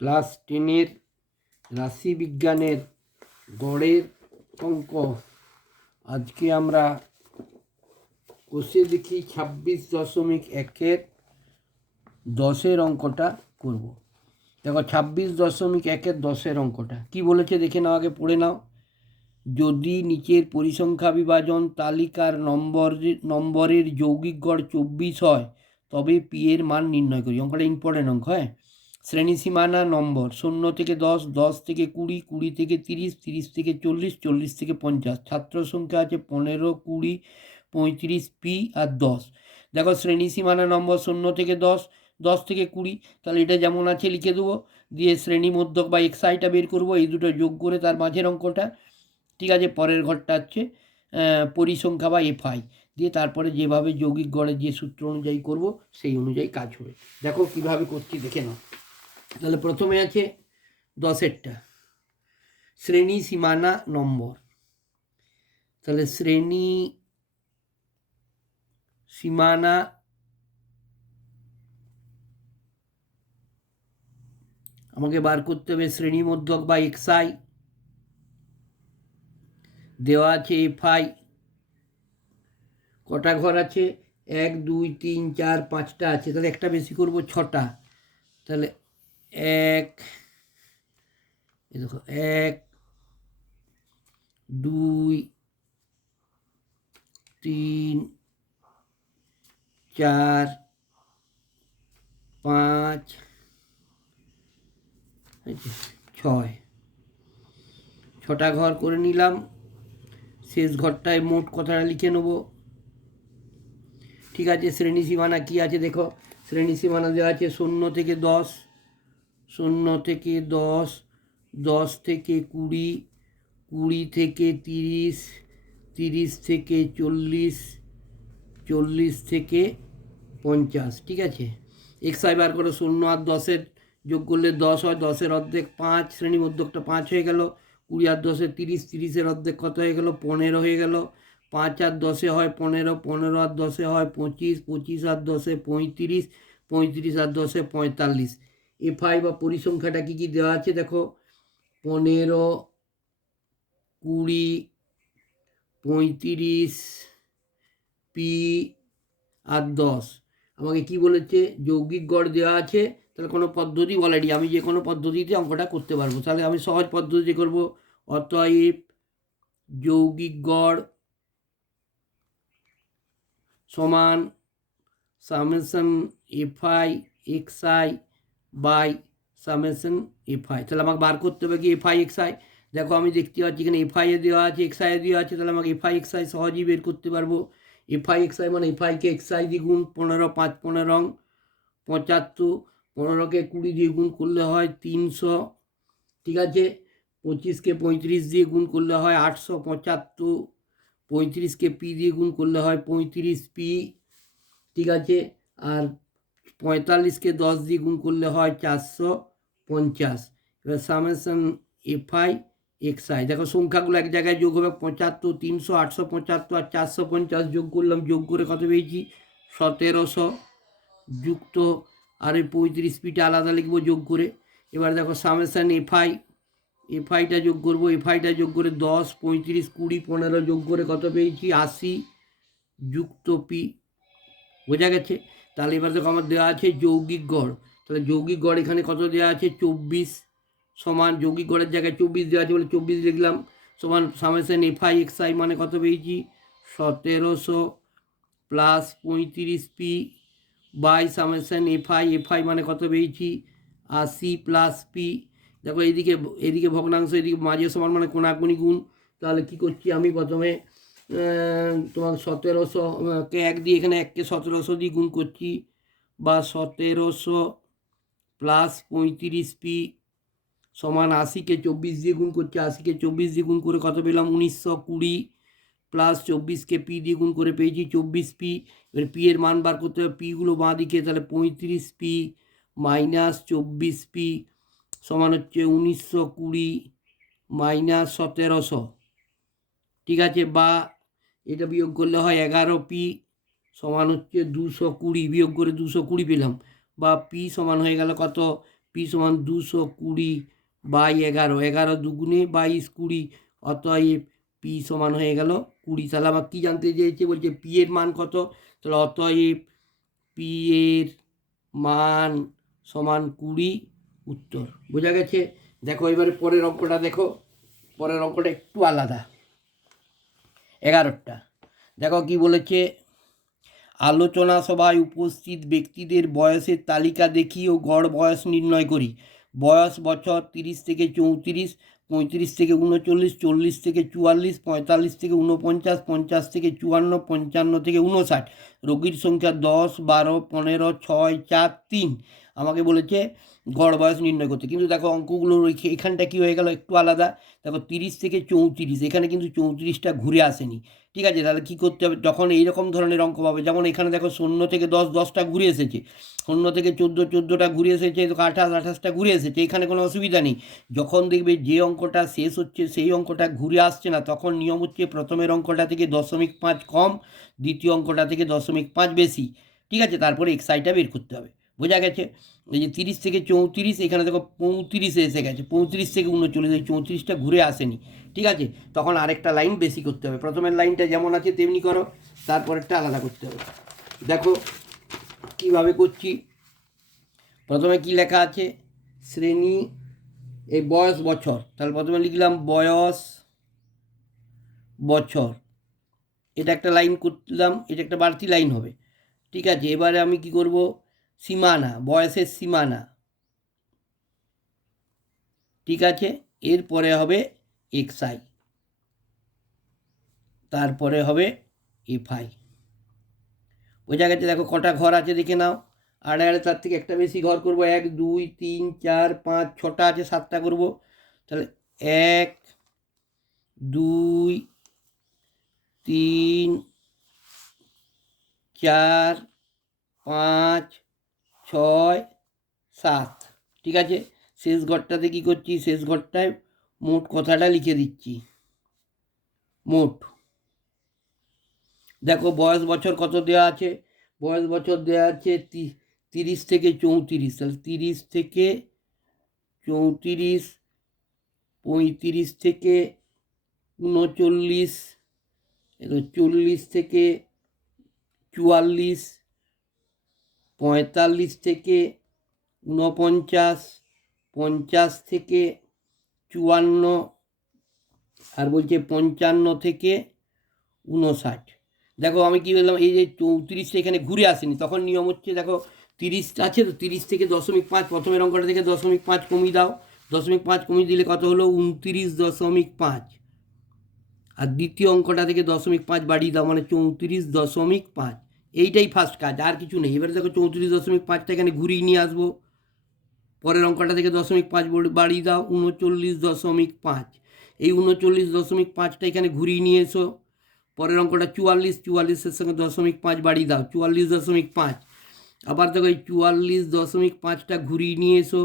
Class 10-এর রাশিবিজ্ঞানের গড়ের অঙ্ক। আজকে আমরা কষে দেখি 26.1-এর 10-এর অঙ্কটা করব। দেখো 26.1-এর 10-এর অঙ্কটা কি বলেছে দেখে নাও, আগে পড়ে নাও। যদি নিচের পরিসংখ্যা বিভাজন তালিকার নম্বরের যৌগিক গড় 24 হয় তবে পি এর মান নির্ণয় করি। অঙ্কটা ইম্পর্টেন্ট অঙ্ক। হ্যাঁ, শ্রেণী সীমানা নম্বর 0 থেকে 10, 10 থেকে 20, 20 থেকে 30, 30 থেকে 40, 40 থেকে 50। ছাত্র সংখ্যা আছে 15, 20, 35, পি আর 10। দেখো শ্রেণী সীমানা নম্বর 0 থেকে 10, 10 থেকে 20, তাহলে এটা যেমন আছে লিখে দেবো, দিয়ে শ্রেণী মধ্যক বা এক্সআইটা বের করবো, এই দুটো যোগ করে তার মাঝের অঙ্কটা। ঠিক আছে, পরের ঘরটা হচ্ছে পরিসংখ্যা বা এফআই, দিয়ে তারপরে যেভাবে যৌগিক গড়ের যে সূত্র অনুযায়ী করব সেই অনুযায়ী কাজ হবে। দেখো কিভাবে করছি দেখে নাও। তাহলে প্রথমে আছে 10-এরটা, শ্রেণী সীমানা নম্বর। তাহলে শ্রেণী সীমানা আমাকে বার করতে হবে। শ্রেণী মধ্যক বা এক্সআই দেওয়া আছে, এফআই কটা ঘর আছে? 1, 2, 3, 4, 5টা আছে, তাহলে একটা বেশি করব, 6টা। তাহলে 1, দেখো 1, 2, 3, 4, 5, 6, 6টা ঘর করে নিলাম। শেষ ঘরটায় মোট কথাটা লিখে নেব। ঠিক আছে, শ্রেণী সীমানা কী আছে দেখো, শ্রেণী সীমানা দেওয়া আছে 0 থেকে 10, 0 থেকে 10, 10 থেকে 20, 20 থেকে 30, 30 থেকে 40, 40 থেকে 50। ঠিক আছে, এক্সআই বার করে 0 আর 10-এর যোগ করলে 10 হয়, 10-এর অর্ধেক 5, শ্রেণী মধ্যকটা 5 হয়ে গেল। 20 আর 10-এ 30, 30-এর অর্ধেক কত হয়ে গেল? 15 হয়ে গেল। 5 আর 10-এ হয় 15, 15 আর 10-এ হয় 25, 25 আর 10-এ 35, 35 আর 10-এ 45। এফআই বা পরিসংখ্যাটা কী কী দেওয়া আছে দেখো, 15, 20, 35, পি আর 10। আমাকে কি বলেছে? যৌগিক গড় দেওয়া আছে, তাহলে কোনো পদ্ধতি বলেনি, আমি যে কোনো পদ্ধতিতে অঙ্কটা করতে পারবো। তাহলে আমি সহজ পদ্ধতি করব, অতএব যৌগিক গড় সমান summation FI XI by summation FI. তাহলে আমাকে বার করতে হবে কি এফআই এক্সআই। দেখো আমি দেখতে পাচ্ছি এখানে এফআই এ দেওয়া আছে, এক্সআই এ দেওয়া আছে, তাহলে আমাকে এফআই এক্সআই সহজেই বের করতে পারবো। এফআই এক্সআই মানে এফআইকে এক্সআই দিয়ে গুণ, 15, 5, 15, 75, 15কে 20 দিয়ে গুণ করলে হয় 300। ঠিক আছে, 25কে 35 দিয়ে গুণ করলে হয় 875, 35কে পি দিয়ে গুণ করলে হয় 35 পি। ঠিক আছে, আর 45কে 10 দিয়ে গুণ করলে হয় 450। এবার সামেশন এফআই এক্সআই, দেখো সংখ্যাগুলো এক জায়গায় যোগ হবে, 75, 300, 875 আর 450 যোগ করলাম, যোগ করে কত পেয়েছি? 1700 যুক্ত আর ওই 35 পিটা আলাদা লিখবো যোগ করে। এবার দেখো সামেশন এফআই, এফআইটা যোগ করবো, এফআইটা যোগ করে 10, 35, 20, 15 যোগ করে কত পেয়েছি? 80 যুক্ত পি। বোঝা গেছে? তাহলে এবার দেখো আমার দেওয়া আছে যৌগিক গড়, তাহলে যৌগিক গড় এখানে কত দেওয়া আছে? 24 সমান, যৌগিক গড়ের জায়গায় 24 দেওয়া আছে বলে 24 লিখলাম, সমান সামেশন এফআই এক্সআই মানে কত পেয়েছি? 1700 plus 35 P by summation FI, FI মানে কত পেয়েছি? 80 প্লাস পি। দেখো এদিকে এদিকে ভগ্নাংশ, এদিকে মাঝে সমান মানে কোণাকুনি গুণ। তাহলে কি করছি আমি প্রথমে তোমার 1700কে 1 দিয়ে, এখানে 1কে 1700 দিয়ে গুণ করছি, বা 1700 প্লাস 35 পি সমান 80কে 24 দিয়ে গুণ করছি, 80কে 24 দিয়ে গুণ করে কত পেলাম? 1920 প্লাস 24কে পি দিয়ে গুণ করে পেয়েছি 24 পি। এবার পি এর মান বার করতে হবে, পিগুলো বাঁ দিকে, তাহলে 35 পি মাইনাস 24 পি সমান হচ্ছে 1920 মাইনাস 1700। ঠিক আছে, বা এটা বিয়োগ করলে হয় 11 পি সমান হচ্ছে 220, বিয়োগ করে 220 পেলাম, বা পি সমান হয়ে গেল কত? পি পি সমান 220/11, 11 দুগুণে 22 20, অতএব পি সমান হয়ে গেল 20। তাহলে আমার কী জানতে চেয়েছে, বলছে পি এর মান কত, তাহলে অতএব পি এর মান সমান 20, উত্তর। বোঝা গেছে? দেখো এবারে পরের অঙ্কটা দেখো, পরের অঙ্কটা একটু আলাদা, 11টা। দেখো কি বলেছে, আলোচনা সভায় উপস্থিত ব্যক্তিদের বয়সের তালিকা দেখি ও গড় বয়স নির্ণয় করি। বয়স বছর 30 থেকে 34, 35 থেকে 39, 40 থেকে 44, 45 থেকে 49, 50 থেকে 54, 55 থেকে 59। রোগীর সংখ্যা 10, 12, 15, 6, 4, 3। আমাকে বলেছে গড় বয়স নির্ণয় করতে। কিন্তু দেখো অঙ্কগুলোর এখানটা কী হয়ে গেল, একটু আলাদা। দেখো 30 থেকে 34, এখানে কিন্তু 34টা ঘুরে আসেনি। ঠিক আছে, তাহলে কী করতে হবে, যখন এইরকম ধরনের অঙ্ক পাবে, যেমন এখানে দেখো 0 থেকে 10, 10টা ঘুরে এসেছে, 0 থেকে 14, 14টা ঘুরে এসেছে, 28, 28টা ঘুরে এসেছে, এখানে কোনো অসুবিধা নেই। যখন দেখবে যে অঙ্কটা শেষ হচ্ছে সেই অঙ্কটা ঘুরে আসছে না, তখন নিয়ম হচ্ছে প্রথমের অঙ্কটা থেকে 0.5 কম, দ্বিতীয় অঙ্কটা থেকে 0.5 বেশি। ঠিক আছে, তারপরে এক্সাইটা বের করতে হবে। বোঝা গেছে? এই যে 30 থেকে 34, এখানে দেখো 35 এসে গেছে, 35 থেকে 39, এই 34টা ঘুরে আসেনি। ঠিক আছে, তখন আরেকটা লাইন বেশি করতে হবে। প্রথমের লাইনটা যেমন আছে তেমনি করো, তারপরেরটা আলাদা করতে হবে। দেখো কিভাবে করছি। প্রথমে কি লেখা আছে, শ্রেণী, এই বয়স বছর, তাহলে প্রথমে লিখলাম বয়স বছর, এটা একটা লাইন করলাম, এটা একটা বাড়তি লাইন হবে। ঠিক আছে, এবারে আমি কি করব, সীমানা, বয়সের সীমানা। ঠিক আছে, এরপরে হবে এক্সআই, তারপরে হবে এফআই। বোঝা গেছে? দেখো কটা ঘর আছে দেখে নাও, আর তার থেকে একটা বেশি ঘর করব, 1 2 3 4 5 6টা আছে, 7টা করব। তাহলে 1 2 3 4 5 6 7। ঠিক আছে, শেষ ঘরটাতে কী করছি, শেষ ঘরটায় মোট কথাটা লিখে দিচ্ছি, মোট। দেখো বয়স বছর কত দেওয়া আছে, বয়স বছর দেওয়া আছে 30 থেকে 34, তাহলে 30 থেকে 34, 35 থেকে 39, 40 থেকে 44, 45 থেকে 49, 50 থেকে 54, আর বলছে 55 থেকে 59। দেখো আমি কী বললাম, এই যে 34টা এখানে ঘুরে আসেনি, তখন নিয়ম হচ্ছে, দেখো 30 আছে তো, 30 থেকে 0.5, প্রথমের অঙ্কটা থেকে 0.5 কমিয়ে দাও, 0.5 কমিয়ে দিলে কত হলো, 29.5। আর দ্বিতীয় অঙ্কটা থেকে 0.5 বাড়িয়ে দাও, মানে 34.5। এইটাই ফার্স্ট কাজ, আর কিছু নেই। এবারে দেখো 34.5টা এখানে ঘুরিয়ে নিয়ে আসবো, পরের অঙ্কটা থেকে 0.5 বাড়িয়ে দাও, 39.5। এই 39.5টা এখানে ঘুরিয়ে নিয়ে এসো, পরের অঙ্কটা 44, 44-এর সঙ্গে 0.5 বাড়িয়ে দাও, 44.5। আবার দেখো এই 44.5টা ঘুরিয়ে নিয়ে এসো,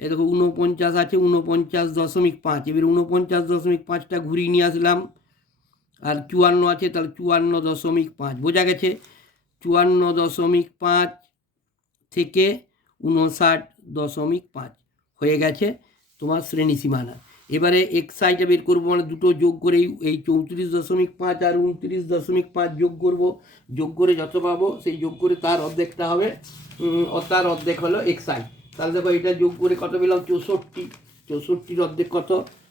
এ দেখো 49 আছে, 49.5। এবার 49.5টা ঘুরিয়ে নিয়ে আসলাম, আর 54 আছে, তাহলে 54.5। বোঝা গেছে? 54.5 থেকে 59.5 হয়ে গেছে তোমার শ্রেণী সীমানা। এবারে এক্সাইটা বের করবো, মানে দুটো যোগ করেই এই 34.5 আর 29.5 যোগ করব, যোগ করে যত পাবো সেই যোগ করে তার অর্ধেকটা হবে, তার অর্ধেক হলো এক্সাই। তাহলে দেখো এটা যোগ করে কত পেলাম, 64। 64-র অর্ধেক কত,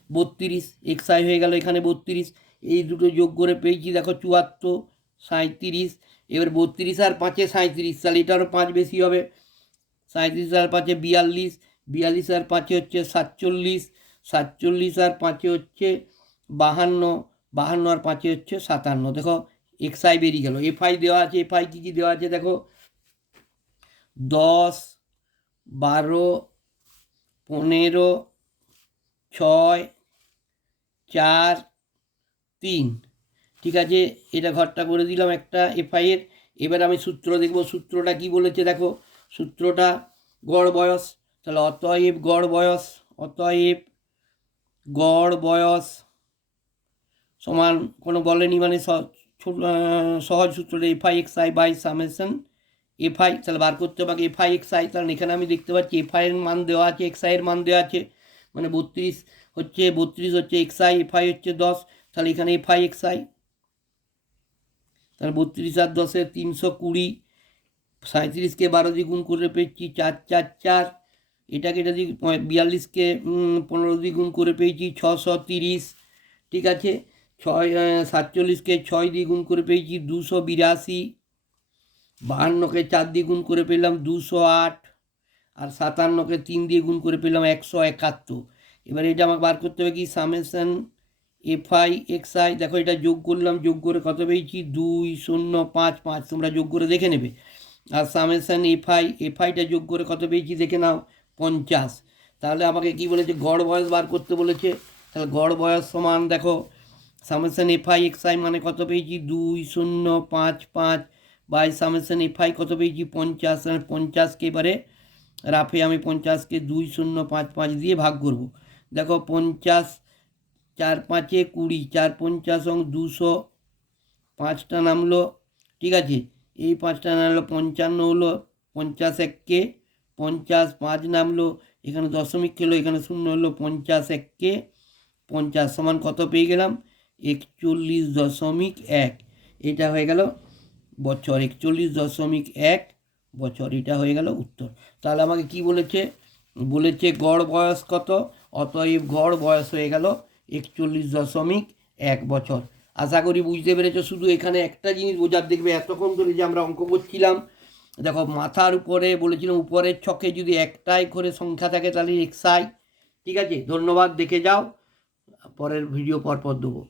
32। এক্সাই হয়ে গেল এখানে 32। এই দুটো যোগ করে পেয়েছি দেখো 74, 37। এবার 32 আর 5-এ 37, তাহলে এটারও 5 বেশি হবে, 37 আর 5-এ 42, 42 আর 5-এ হচ্ছে 47, 47 আর 5-এ হচ্ছে 52, 52 আর 5-এ হচ্ছে 57। দেখো এক্সআই বেরিয়ে গেল। এফআই দেওয়া আছে, এফআই কী কী দেওয়া আছে দেখো, 10, 12, 15, 6, 4, 3। ঠিক আছে, এটা ঘরটা করে দিলাম একটা এফআইয়ের। এবার আমি সূত্র দেখব, সূত্রটা কি বলেছে দেখো, সূত্রটা গড় বয়স, তাহলে অতএব গড় বয়স, অতএব গড় বয়স সমান, কোনো বলেনি মানে সহজ সূত্রটা FI XI by summation FI, তাহলে বার করতে হবে এফআই এক্সআই। তাহলে এখানে আমি দেখতে পাচ্ছি এফআইয়ের মান দেওয়া আছে, এক্সআইয়ের মান দেওয়া আছে, মানে 32 হচ্ছে এক্সআই, এফআই হচ্ছে 10, তাহলে এখানে এফআই এক্সআই, তাহলে 32 আর 10 320, 37কে 12 দিয়ে গুণ করে পেয়েছি 4 4 4, এটা দিয়ে 42কে 15 দিয়ে গুণ করে পেয়েছি 630, ঠিক আছে। 47কে 6 দিয়ে গুণ করে পেয়েছি 282, 52কে 4 দিয়ে গুণ করে পেলাম 208, আর 57কে 3 দিয়ে গুণ করে পেলাম 171। এবার এটা আমাকে বার করতে হবে কি সামেশন এফআই এক্সআই। দেখো এটা যোগ করলাম, যোগ করে কত পেয়েছি 2055, তোমরা যোগ করে দেখে নেবে। আর সামেশন এফআইটা যোগ করে কত পেয়েছি দেখে নাও 50। তাহলে আমাকে কি বলেছে গড় বয়স বার করতে বলেছে। তাহলে গড় বয়স সমান দেখো সামেশন এফআই এক্সআই মানে কত পেয়েছি 2055 বাই সামেশন এফআই কত পেয়েছি 50। 50কে এবারে রাফে আমি 50কে 2055 দিয়ে ভাগ করব। দেখো 50 4 5 20, 4 50 200, 5টা নামলো, ঠিক আছে। এই 5টা নামলো 55 হলো, 50 1কে 50, 5 নামলো, এখানে দশমিক খেলো, এখানে 0 হলো, 50 1কে 50 সমান কত পেয়ে গেলাম 41.1। এটা হয়ে গেল বছর, 41.1 বছর, এটা হয়ে গেল উত্তর। তাহলে আমাকে কি বলেছে গড় বয়স কত, অতএব গড় বয়স হয়ে গেল 41.1 বছর। আশা করি বুঝতে পেরেছো। শুধু এখানে একটা জিনিস বোঝার, দেখবে এতক্ষণ ধরে যে আমরা অঙ্ক করছিলাম, দেখো মাথার উপরে বলেছিলাম উপরের ছকে যদি একটাই করে সংখ্যা থাকে তাহলে এক্সআই, ঠিক আছে। ধন্যবাদ, দেখে যাও, পরের ভিডিও পরপর দেবো।